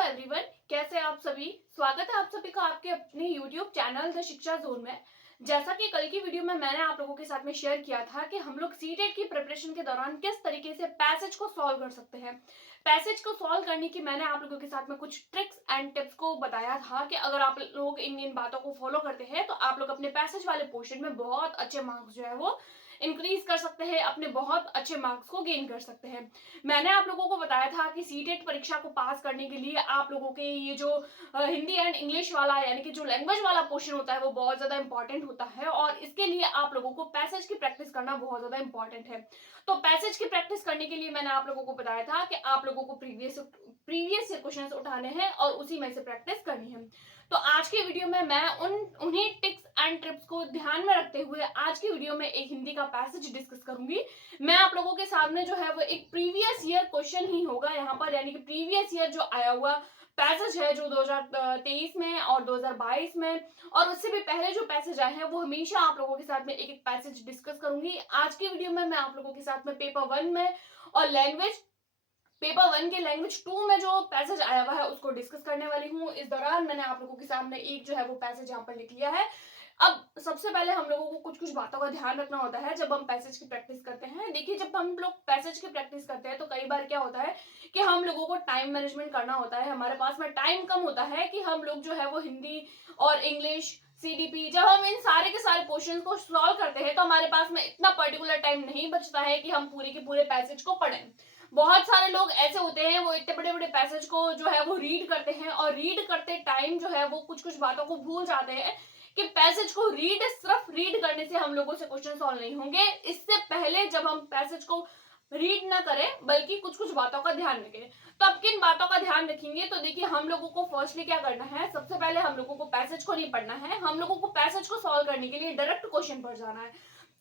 Everyone, कैसे आप सभी। स्वागत है आप सभी का आपके अपने यूट्यूब चैनल द शिक्षा जोन में। जैसा कि कल की वीडियो में मैंने आप लोगों के साथ में शेयर किया था कि हम लोग सीटेट की प्रिपरेशन के दौरान किस तरीके से पैसेज को सॉल्व कर सकते हैं। पैसेज को सॉल्व करने की मैंने आप लोगों के साथ में कुछ ट्रिक्स एंड टिप्स को बताया था कि अगर आप लोग इन बातों को फॉलो करते हैं तो आप लोग अपने पैसेज वाले पोर्शन में बहुत अच्छे मार्क्स जो है वो इंक्रीज कर सकते हैं, अपने बहुत अच्छे मार्क्स को गेन कर सकते हैं। मैंने आप लोगों को बताया था कि सीटेट परीक्षा को पास करने के लिए आप लोगों के ये जो हिंदी एंड इंग्लिश वाला यानी कि जो लैंग्वेज वाला पोर्शन होता है वो बहुत ज्यादा इंपॉर्टेंट होता है और इसके लिए आप लोगों को पैसेज की प्रैक्टिस करना बहुत ज्यादा इंपॉर्टेंट है। तो पैसेज की प्रैक्टिस करने के लिए मैंने आप लोगों को बताया था कि आप लोगों को प्रीवियस क्वेश्चन उठाने हैं और उसी में से प्रैक्टिस करनी है। तो आज की वीडियो में मैं उन्हीं टिप्स एंड ट्रिप्स को ध्यान में रखते हुए आज की वीडियो में एक हिंदी का पैसेज डिस्कस करूंगी। मैं आप लोगों के सामने जो है वो एक प्रीवियस ईयर क्वेश्चन ही होगा यहाँ पर, यानी कि प्रीवियस ईयर जो आया हुआ पैसेज है जो 2023 में और 2022 में और उससे भी पहले जो पैसेज आए हैं वो हमेशा आप लोगों के साथ में एक एक पैसेज डिस्कस करूंगी। आज की वीडियो में मैं आप लोगों के साथ में पेपर 1 में और पेपर 1 के लैंग्वेज 2 में जो पैसेज आया हुआ है उसको डिस्कस करने वाली हूँ। इस दौरान मैंने आप लोगों के सामने एक जो है वो पैसेज यहाँ पर लिख लिया है। अब सबसे पहले हम लोगों को कुछ कुछ बातों का ध्यान रखना होता है जब हम पैसेज की प्रैक्टिस करते हैं। देखिए, जब हम लोग पैसेज की प्रैक्टिस करते हैं तो कई बार क्या होता है कि हम लोगों को टाइम मैनेजमेंट करना होता है। हमारे पास में टाइम कम होता है कि हम लोग जो है वो हिंदी और इंग्लिश सीडीपी जब हम इन सारे के सारे क्वेश्चंस को सॉल्व करते हैं तो हमारे पास में इतना पर्टिकुलर टाइम नहीं बचता है कि हम पूरे के पूरे पैसेज को पढ़ें। बहुत सारे लोग ऐसे होते हैं वो इतने बड़े बड़े पैसेज को जो है वो रीड करते हैं और रीड करते टाइम जो है वो कुछ कुछ बातों को भूल जाते हैं कि पैसेज को सिर्फ रीड करने से हम लोगों से क्वेश्चन सॉल्व नहीं होंगे। इससे पहले जब हम पैसेज को रीड ना करें बल्कि कुछ कुछ बातों का ध्यान रखें। तो अब किन बातों का ध्यान रखेंगे, तो देखिए हम लोगों को फर्स्टली क्या करना है, सबसे पहले हम लोगों को पैसेज को नहीं पढ़ना है, हम लोगों को पैसेज को सॉल्व करने के लिए डायरेक्ट क्वेश्चन पर जाना है।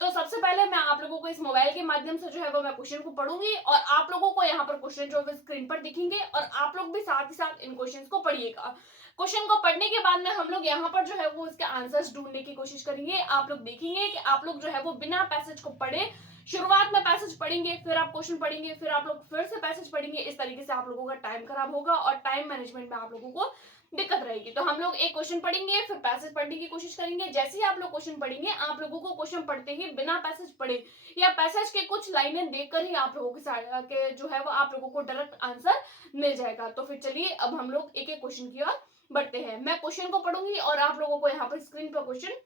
तो सबसे पहले मैं आप लोगों को इस मोबाइल के माध्यम से जो है वो मैं क्वेश्चन को पढ़ूंगी और आप लोगों को यहाँ पर क्वेश्चन जो है स्क्रीन पर दिखेंगे और आप लोग भी साथ ही साथ इन क्वेश्चन को पढ़िएगा। क्वेश्चन को पढ़ने के बाद में हम लोग यहाँ पर जो है वो इसके आंसर्स ढूंढने की कोशिश करेंगे। आप लोग देखेंगे कि आप लोग जो है वो बिना पैसेज को पढ़े शुरुआत में पैसेज पढ़ेंगे, फिर आप क्वेश्चन पढ़ेंगे, फिर आप लोग फिर से पैसेज पढ़ेंगे। इस तरीके से आप लोगों का टाइम खराब होगा और टाइम मैनेजमेंट में आप लोगों को दिक्कत रहेगी। तो हम लोग एक क्वेश्चन पढ़ेंगे फिर पैसेज पढ़ने की कोशिश करेंगे। जैसे ही आप लोग क्वेश्चन पढ़ेंगे आप लोगों को क्वेश्चन पढ़ते ही बिना पैसेज पढ़े या पैसेज के कुछ लाइनें देखकर ही आप लोगों के जो है वो आप लोगों को डायरेक्ट आंसर मिल जाएगा। तो फिर चलिए अब हम लोग एक एक क्वेश्चन की ओर बढ़ते हैं। मैं क्वेश्चन को पढ़ूंगी और आप लोगों को यहाँ पर स्क्रीन पर क्वेश्चन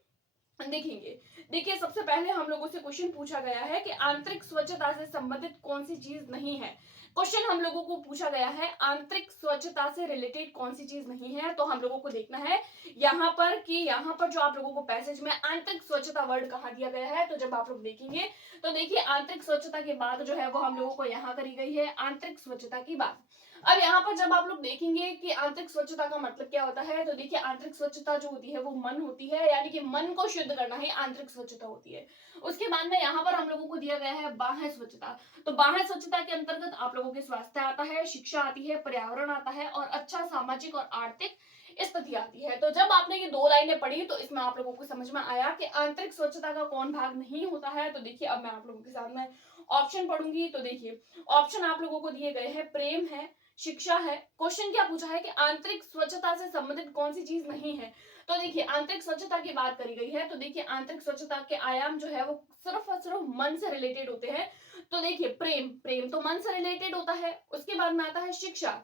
देखेंगे। देखिए, सबसे पहले हम लोगों से क्वेश्चन पूछा गया है कि आंतरिक स्वच्छता से संबंधित कौन सी चीज नहीं है। क्वेश्चन हम लोगों को पूछा गया है आंतरिक स्वच्छता से रिलेटेड कौन सी चीज नहीं है। तो हम लोगों को देखना है यहाँ पर कि यहाँ पर जो आप लोगों को पैसेज में आंतरिक स्वच्छता वर्ड कहा दिया गया है। तो जब आप लोग देखेंगे तो देखिए आंतरिक स्वच्छता की बात जो है वो हम लोगों को यहाँ करी गई है, आंतरिक स्वच्छता की बात। अब यहाँ पर जब आप लोग देखेंगे कि आंतरिक स्वच्छता का मतलब क्या होता है, तो देखिए आंतरिक स्वच्छता जो होती है वो मन होती है, यानी कि मन को शुद्ध करना ही आंतरिक स्वच्छता होती है। उसके बाद में यहाँ पर हम लोगों को दिया गया है बाह्य स्वच्छता। तो बाह्य स्वच्छता के अंतर्गत आप लोगों के स्वास्थ्य आता है, शिक्षा आती है, पर्यावरण आता है और अच्छा सामाजिक और आर्थिक स्थिति आती है। तो जब आपने ये दो लाइनें पढ़ी तो इसमें आप लोगों को समझ में आया कि आंतरिक स्वच्छता का कौन भाग नहीं होता है। तो देखिए अब मैं आप लोगों के सामने ऑप्शन पढ़ूंगी। तो देखिए ऑप्शन आप लोगों को दिए गए हैं, प्रेम है, शिक्षा है। क्वेश्चन क्या पूछा है कि आंतरिक स्वच्छता से संबंधित कौन सी चीज नहीं है। तो देखिए आंतरिक स्वच्छता की बात करी गई है। तो देखिए आंतरिक स्वच्छता के आयाम जो है वो सिर्फ और सिर्फ मन से रिलेटेड होते हैं। तो देखिए प्रेम प्रेम तो मन से रिलेटेड होता है। उसके बाद में आता है शिक्षा,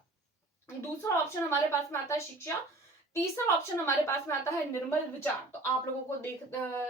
दूसरा ऑप्शन हमारे पास में आता है शिक्षा। तीसरा ऑप्शन हमारे पास में आता है निर्मल विचार। तो आप लोगों को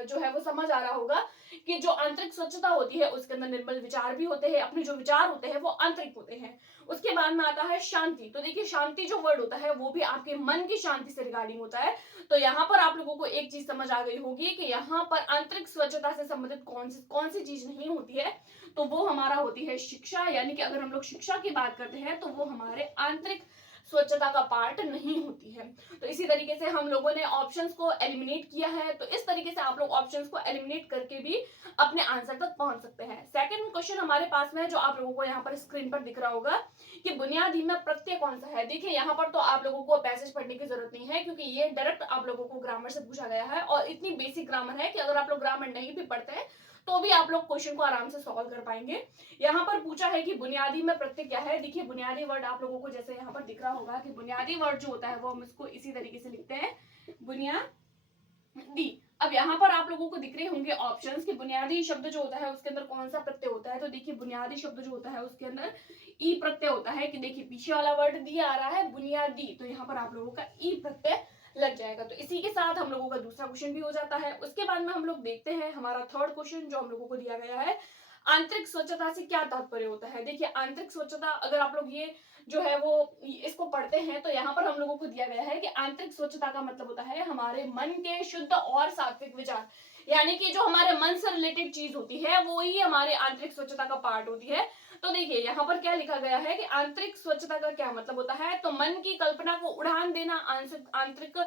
जो है वो समझ आ रहा होगा कि जो आंतरिक स्वच्छता होती है उसके अंदर निर्मल विचार भी होते हैं, अपने जो विचार होते हैं वो आंतरिक होते हैं। उसके बाद में आता है शांति। तो देखिए शांति जो वर्ड होता है वो भी आपके मन की शांति से रिगार्डिंग होता है। तो यहाँ पर आप लोगों को एक चीज समझ आ गई होगी कि यहाँ पर आंतरिक स्वच्छता से संबंधित कौन सी चीज नहीं होती है। तो वो हमारा होती है शिक्षा, यानी कि अगर हम लोग शिक्षा की बात करते हैं तो वो हमारे आंतरिक स्वच्छता का पार्ट नहीं होती है। तो इसी तरीके से हम लोगों ने ऑप्शंस को एलिमिनेट किया है। तो इस तरीके से आप लोग ऑप्शंस को एलिमिनेट करके भी अपने आंसर तक पहुंच सकते हैं। सेकंड क्वेश्चन हमारे पास में है जो आप लोगों को यहाँ पर स्क्रीन पर दिख रहा होगा कि बुनियादी में प्रत्यय कौन सा है। देखिए यहाँ पर तो आप लोगों को पैसेज पढ़ने की जरूरत नहीं है क्योंकि ये डायरेक्ट आप लोगों को ग्रामर से पूछा गया है और इतनी बेसिक ग्रामर है कि अगर आप लोग ग्रामर नहीं भी पढ़ते हैं तो भी आप लोग क्वेश्चन को आराम से सॉल्व कर पाएंगे। यहाँ पर पूछा है कि बुनियादी में प्रत्यय क्या है। देखिए बुनियादी वर्ड आप लोगों को जैसे यहाँ पर दिख रहा होगा कि बुनियादी वर्ड जो होता है वो हम इसको इसी तरीके से लिखते हैं, बुनियादी। अब यहाँ पर आप लोगों को दिख रहे होंगे ऑप्शंस कि बुनियादी शब्द जो होता है उसके अंदर कौन सा प्रत्यय होता है। तो देखिए बुनियादी शब्द जो होता है उसके अंदर ई प्रत्यय होता है, कि देखिए पीछे वाला वर्ड दिया आ रहा है बुनियादी, तो यहाँ पर आप लोगों का ई प्रत्यय लग जाएगा। तो इसी के साथ हम लोगों का दूसरा क्वेश्चन भी हो जाता है। उसके बाद में हम लोग देखते हैं हमारा थर्ड क्वेश्चन जो हम लोगों को दिया गया है, आंतरिक स्वच्छता से क्या तात्पर्य होता है। देखिए आंतरिक स्वच्छता, अगर आप लोग ये जो है वो इसको पढ़ते हैं तो यहाँ पर हम लोगों को दिया गया है कि आंतरिक स्वच्छता का मतलब होता है हमारे मन के शुद्ध और सात्विक विचार, यानी कि जो हमारे मन से रिलेटेड चीज होती है वो ही हमारे आंतरिक स्वच्छता का पार्ट होती है। तो देखिए यहाँ पर क्या लिखा गया है कि आंतरिक स्वच्छता का क्या मतलब होता है, तो मन की कल्पना को उड़ान देना। आंतरिक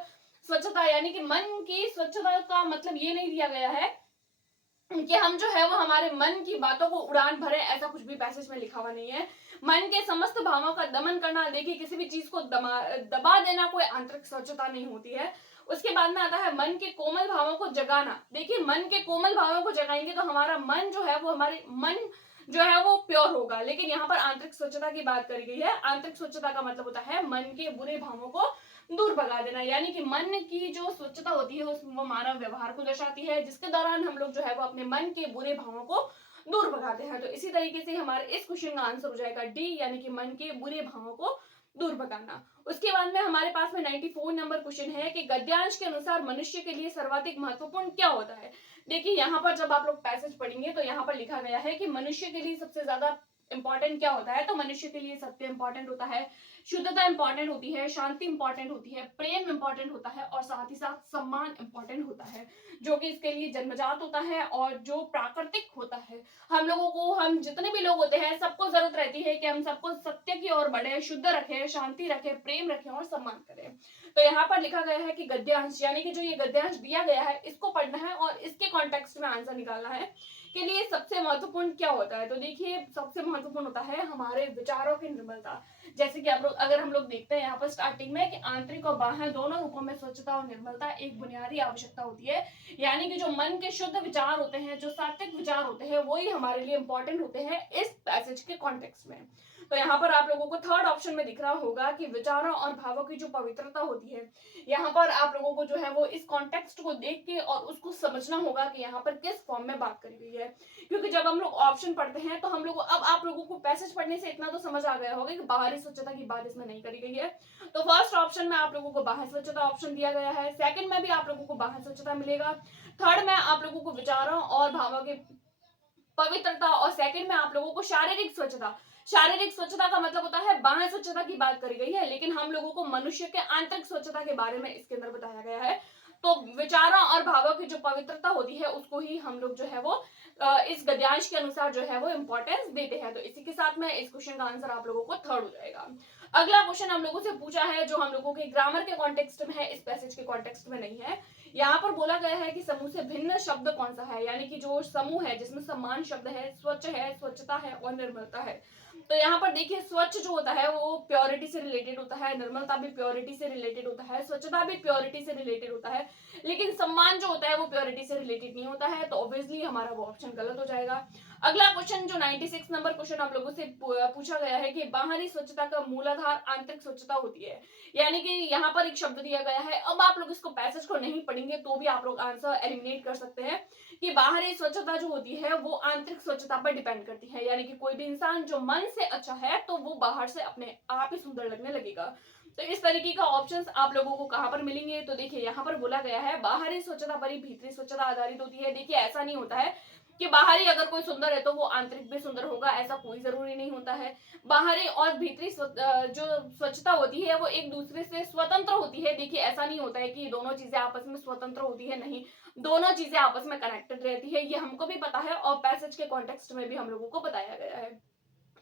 स्वच्छता यानी कि मन की स्वच्छता का मतलब ये नहीं दिया गया है कि हम जो है वो हमारे मन की बातों को उड़ान भरे, ऐसा कुछ भी पैसेज में लिखा हुआ नहीं है। मन के समस्त भावों का दमन करना, देखिए किसी भी चीज को दबा देना कोई आंतरिक स्वच्छता नहीं होती है। उसके बाद में आता है मन के कोमल भावों को जगाना। देखिए मन के कोमल भावों को जगाएंगे तो हमारा मन जो है वो हमारे मन जो है वो प्योर होगा। लेकिन यहाँ पर आंतरिक स्वच्छता की बात करी गई है। आंतरिक स्वच्छता का मतलब होता है मन के बुरे भावों को दूर भगा देना, यानी कि मन की जो स्वच्छता होती है वो मानव व्यवहार को दर्शाती है, जिसके दौरान हम लोग जो है वो अपने मन के बुरे भावों को दूर भगाते हैं। तो इसी तरीके से हमारे इस क्वेश्चन का आंसर हो जाएगा डी, यानी कि मन के बुरे भावों को दूर भगाना। उसके बाद में हमारे पास में 94 नंबर क्वेश्चन है कि गद्यांश के अनुसार मनुष्य के लिए सर्वाधिक महत्वपूर्ण क्या होता है। देखिए यहाँ पर जब आप लोग पैसेज पढ़ेंगे तो यहाँ पर लिखा गया है कि मनुष्य के लिए सबसे ज्यादा इंपॉर्टेंट क्या होता है, तो मनुष्य के लिए सत्य इंपॉर्टेंट होता है, शुद्धता इंपॉर्टेंट होती है, शांति इंपॉर्टेंट होती है, प्रेम इंपॉर्टेंट होता है और साथ ही साथ सम्मान इंपॉर्टेंट होता है, जो कि इसके लिए जन्मजात होता है और जो प्राकृतिक होता है। हम लोगों को, हम जितने भी लोग होते हैं सबको जरूरत रहती है कि हम सबको सत्य की ओर बढ़े, शुद्ध रखें, शांति रखें, प्रेम रखें और सम्मान करें। तो यहाँ पर लिखा गया है कि गद्यांश, यानी कि जो ये गद्यांश दिया गया है इसको पढ़ना है और इसके कॉन्टेक्स्ट में आंसर निकालना है के लिए सबसे महत्वपूर्ण क्या होता है। तो देखिए सबसे महत्वपूर्ण होता है हमारे विचारों की निर्मलता। जैसे कि आप लोग, अगर हम लोग देखते हैं यहाँ पर स्टार्टिंग में कि आंतरिक और बाह्य दोनों रूपों में स्वच्छता और निर्मलता एक बुनियादी आवश्यकता होती है, यानी कि जो मन के शुद्ध विचार होते हैं, जो सात्विक विचार होते हैं, वही हमारे लिए इंपॉर्टेंट होते हैं इस पैसेज के कॉन्टेक्स्ट में। तो यहाँ पर आप लोगों को थर्ड ऑप्शन में दिख रहा होगा कि विचारों और भावों की जो पवित्रता होती है, यहाँ पर आप लोगों को जो है वो इस कॉन्टेक्स्ट को देख के और उसको समझना होगा कि यहाँ पर किस फॉर्म में बात करी गई है। क्योंकि जब हम लोग ऑप्शन पढ़ते हैं तो हम लोग, अब आप लोगों को पैसेज पढ़ने से इतना तो समझ आ गया होगा कि बाहरी स्वच्छता की बात इसमें नहीं करी गई है। तो फर्स्ट ऑप्शन में आप लोगों को बाह्य स्वच्छता ऑप्शन दिया गया है, सेकंड में भी आप लोगों को बाह्य स्वच्छता मिलेगा, थर्ड में आप लोगों को विचारों और भावों की पवित्रता और सेकंड में आप लोगों को शारीरिक स्वच्छता। शारीरिक स्वच्छता का मतलब होता है बाह्य स्वच्छता की बात करी गई है, लेकिन हम लोगों को मनुष्य के आंतरिक स्वच्छता के बारे में इसके अंदर बताया गया है। तो विचारों और भावों की जो पवित्रता होती है उसको ही हम लोग जो है वो इस गद्यांश के अनुसार जो है वो इंपॉर्टेंस देते हैं। तो इसी के साथ में इस क्वेश्चन का आंसर आप लोगों को थर्ड हो जाएगा। अगला क्वेश्चन हम लोगों से पूछा है जो हम लोगों के ग्रामर के कॉन्टेक्स्ट में है, इस पैसेज के कॉन्टेक्स्ट में नहीं है। यहाँ पर बोला गया है कि समूह से भिन्न शब्द कौन सा है, यानी कि जो समूह है जिसमें सम्मान शब्द है, स्वच्छ है, स्वच्छता है और निर्मलता है। तो यहाँ पर देखिए स्वच्छ जो होता है वो प्योरिटी से रिलेटेड होता है, निर्मलता भी प्योरिटी से रिलेटेड होता है, स्वच्छता भी प्योरिटी से रिलेटेड होता है, लेकिन सम्मान जो होता है वो प्योरिटी से रिलेटेड नहीं होता है। तो ऑब्वियसली हमारा वो ऑप्शन गलत हो जाएगा। अगला क्वेश्चन जो 96 नंबर क्वेश्चन आप लोगों से पूछा गया है कि बाहरी स्वच्छता का मूलाधार आंतरिक स्वच्छता होती है, यानी कि यहाँ पर एक शब्द दिया गया है। अब आप लोग इसको पैसेज को नहीं पढ़ेंगे तो भी आप लोग आंसर एलिमिनेट कर सकते हैं कि बाहरी स्वच्छता जो होती है वो आंतरिक स्वच्छता पर डिपेंड करती है, यानी कि कोई भी इंसान जो मन से अच्छा है तो वो बाहर से अपने आप ही सुंदर लगने लगेगा। तो इस तरीके का ऑप्शंस आप लोगों को कहां पर मिलेंगे, तो देखिए यहाँ पर बोला गया है बाहरी स्वच्छता पर ही भीतरी स्वच्छता आधारित होती है। देखिए ऐसा नहीं होता है कि बाहरी अगर कोई सुंदर है तो वो आंतरिक भी सुंदर होगा, ऐसा कोई जरूरी नहीं होता है। बाहरी और भीतरी जो स्वच्छता होती है वो एक दूसरे से स्वतंत्र होती है। देखिए ऐसा नहीं होता है कि दोनों चीजें आपस में स्वतंत्र होती है, नहीं, दोनों चीजें आपस में कनेक्टेड रहती है, ये हमको भी पता है और पैसेज के कॉन्टेक्स्ट में भी हम लोगों को बताया गया है।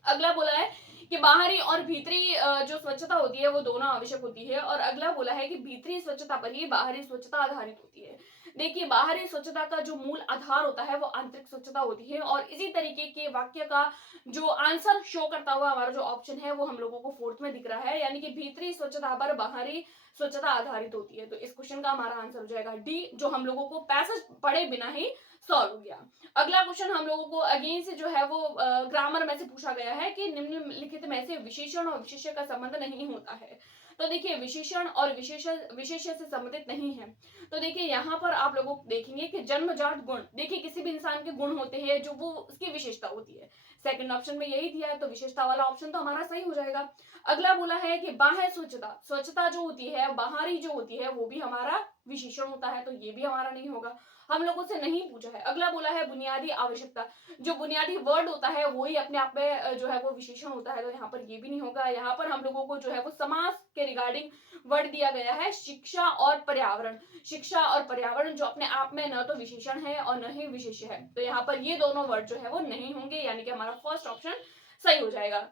अगला बोला है कि बाहरी और भीतरी जो स्वच्छता होती है वो दोनों आवश्यक होती है, और अगला बोला है कि भीतरी स्वच्छता पर ही बाहरी स्वच्छता आधारित होती है। देखिए, बाहरी स्वच्छता का जो मूल आधार होता है वो आंतरिक स्वच्छता होती है, और इसी तरीके के वाक्य का जो आंसर शो करता हुआ हमारा जो ऑप्शन है वो हम लोगों को फोर्थ में दिख रहा है, यानी कि भीतरी स्वच्छता पर बाहरी स्वच्छता आधारित होती है। तो इस क्वेश्चन का हमारा आंसर हो जाएगा डी, जो हम लोगों को पैसेज पढ़े बिना ही सॉल्व हो गया। अगला क्वेश्चन हम लोगों को अगेन से जो है वो ग्रामर में से पूछा गया है कि निम्नलिखित में से विशेषण और विशेष्य का संबंध नहीं होता है। तो देखिए, विशेषण और विशेष्य से संबंधित नहीं है। तो देखिए, यहाँ पर आप लोगों को देखेंगे कि जन्मजात गुण, देखिए किसी भी इंसान के गुण होते हैं जो वो उसकी विशेषता होती है। सेकंड ऑप्शन में यही दिया है, तो विशेषता वाला ऑप्शन तो हमारा सही हो जाएगा। अगला बोला है कि बाह्य स्वच्छता, स्वच्छता जो होती है बाहरी जो होती है वो भी हमारा विशेषण होता है, तो ये भी हमारा नहीं होगा, हम लोगों से नहीं पूछा है। अगला बोला है बुनियादी आवश्यकता, जो बुनियादी वर्ड होता है वही अपने आप में जो है वो विशेषण होता है, तो यहाँ पर ये भी नहीं होगा। यहाँ पर हम लोगों को जो है वो समास के रिगार्डिंग वर्ड दिया गया है, शिक्षा और पर्यावरण। शिक्षा और पर्यावरण जो अपने आप में न तो विशेषण है और न ही विशेष्य है, तो यहाँ पर ये दोनों वर्ड जो है वो नहीं होंगे, यानी कि हमारा फर्स्ट ऑप्शन सही हो जाएगा।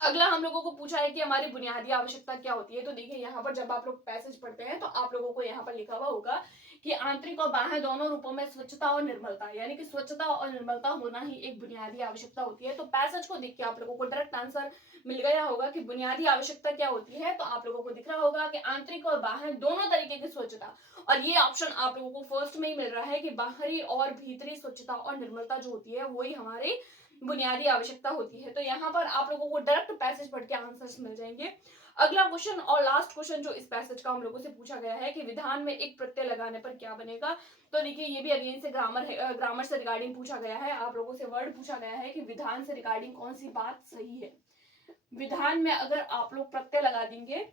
अगला हम लोगों को पूछा है कि हमारी बुनियादी आवश्यकता क्या होती है। तो देखिए, यहाँ पर जब आप लोग पैसेज पढ़ते हैं तो आप लोगों को यहाँ पर लिखा हुआ होगा कि आंतरिक और बाह्य दोनों रूपों में स्वच्छता और निर्मलता, यानी कि स्वच्छता और निर्मलता होना ही एक बुनियादी आवश्यकता होती है। तो पैसेज को देख के आप लोगों को डायरेक्ट आंसर मिल गया होगा कि बुनियादी आवश्यकता क्या होती है। तो आप लोगों को दिख रहा होगा कि आंतरिक और बाह्य दोनों तरीके की स्वच्छता, और ये ऑप्शन आप लोगों को फर्स्ट में ही मिल रहा है कि बाहरी और भीतरी स्वच्छता और निर्मलता जो होती है वही हमारी बुनियादी आवश्यकता होती है। तो यहाँ पर आप लोगों को डायरेक्ट पैसेज पढ़ के आंसर्स मिल जाएंगे। अगला क्वेश्चन और लास्ट क्वेश्चन जो इस पैसेज का हम लोगों से पूछा गया है कि विधान में एक प्रत्यय लगाने पर क्या बनेगा। तो देखिए, ये भी अगेन से ग्रामर से रिगार्डिंग पूछा गया है, आप लोगों से वर्ड पूछा गया है कि विधान से रिगार्डिंग कौन सी बात सही है। विधान में अगर आप लोग प्रत्यय लगा देंगे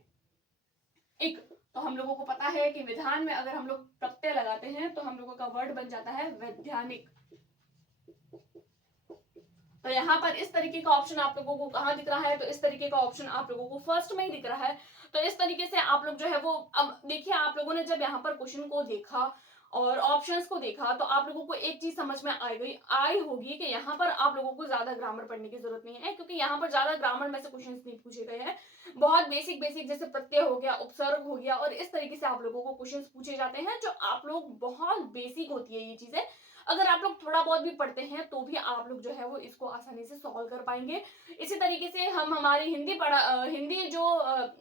एक, तो हम लोगों को पता है कि विधान में अगर हम लोग प्रत्यय लगाते हैं तो हम लोगों का वर्ड बन जाता है वैधानिक। तो यहाँ पर इस तरीके का ऑप्शन आप लोगों को कहाँ दिख रहा है, तो इस तरीके का ऑप्शन आप लोगों को फर्स्ट में ही दिख रहा है। तो इस तरीके से आप लोग जो है वो, अब देखिए आप लोगों ने जब यहाँ पर क्वेश्चन को देखा और ऑप्शंस को देखा तो आप लोगों को एक चीज समझ में आई होगी कि यहाँ पर आप लोगों को ज्यादा ग्रामर पढ़ने की जरूरत नहीं है, क्योंकि यहाँ पर ज्यादा ग्रामर में से क्वेश्चंस नहीं पूछे गए हैं। बहुत बेसिक बेसिक जैसे प्रत्यय हो गया, उपसर्ग हो गया, और इस तरीके से आप लोगों को क्वेश्चंस पूछे जाते हैं जो आप लोग, बहुत बेसिक होती है ये चीजें। अगर आप लोग थोड़ा बहुत भी पढ़ते हैं तो भी आप लोग जो है वो इसको आसानी से सॉल्व कर पाएंगे। इसी तरीके से हम हमारी हिंदी जो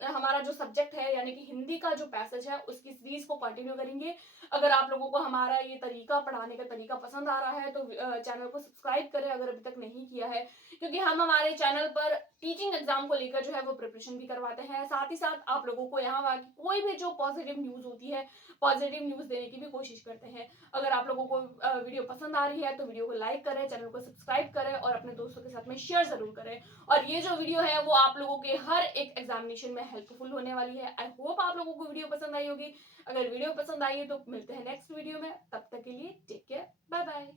हमारा जो सब्जेक्ट है, यानी कि हिंदी का जो पैसेज है उसकी सीरीज को कंटिन्यू करेंगे। अगर आप लोगों को हमारा ये तरीका, पढ़ाने का तरीका पसंद आ रहा है तो चैनल को सब्सक्राइब करें अगर अभी तक नहीं किया है, क्योंकि हम हमारे चैनल पर टीचिंग एग्जाम को लेकर जो है वो प्रिपरेशन भी करवाते हैं। साथ ही साथ आप लोगों को यहाँ कोई भी जो पॉजिटिव न्यूज होती है, पॉजिटिव न्यूज देने की भी कोशिश करते हैं। अगर आप लोगों को वीडियो पसंद आ रही है तो वीडियो को लाइक करें, चैनल को सब्सक्राइब करें और अपने दोस्तों के साथ में शेयर जरूर करें। और ये जो वीडियो है वो आप लोगों के हर एक एग्जामिनेशन में हेल्पफुल होने वाली है। आई होप आप लोगों को वीडियो पसंद आई होगी। अगर वीडियो पसंद आई है तो मिलते हैं नेक्स्ट वीडियो में, तब तक के लिए टेक केयर, बाय बाय।